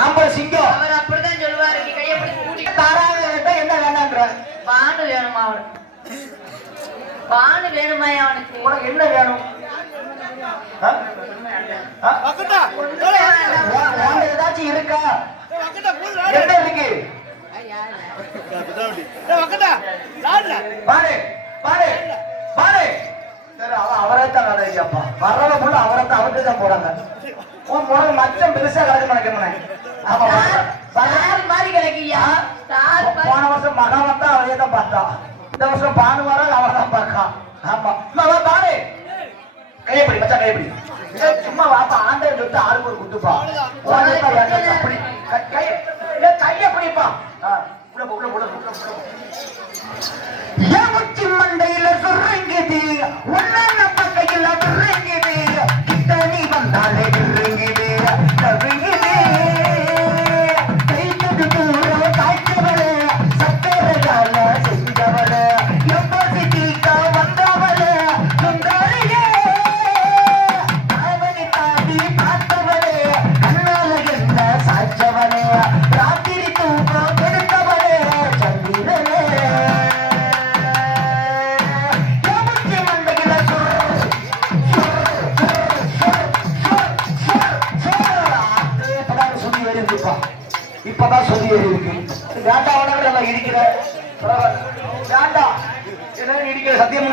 ஆம்பளை சிங்கம். அவர் அப்படிதான் சொல்லுவாரு. நீ கையை பிடிச்சு கூட்டிட்டு தாராக கேட்டா என்ன வேணான்ற பானு வேணுமா அவனுக்கு? பானு வேணுமா அவனுக்கு? உனக்கு என்ன வேணும்? ஏதாச்சும் இருக்கா? என்ன இருக்கு? பாரு பாரு பாரு அவரே தான் புள்ள அவரை அவர்கிட்ட தான் போறாங்க. உன் முறை மச்சம் பெருசா கிடக்கு நினைக்கிறேன் மாதிரி கிடைக்குயா போன வருஷம் மகன் வந்தா அவரே தான் பார்த்தா. இந்த வருஷம் பானு வர அவன் தான் பார்க்கான் ஆமா. வா பாரு. கையப்படி மச்சா கையப்படி. சும்மா வாப்பா ஆண்டவன் சொல்லிட்டு ஆளுக்கு ஒரு குத்துப்பா. அப்படி. கை- கையப்படிப்பா உள்ள உள்ள உள்ள உள்ள போ, சுருங்குது சொல்லி இப்பதான் சொல்லி இருக்கு. வேண்டாம் எல்லாம் வேண்டாம். என்ன இடிக்கிற சத்தியம்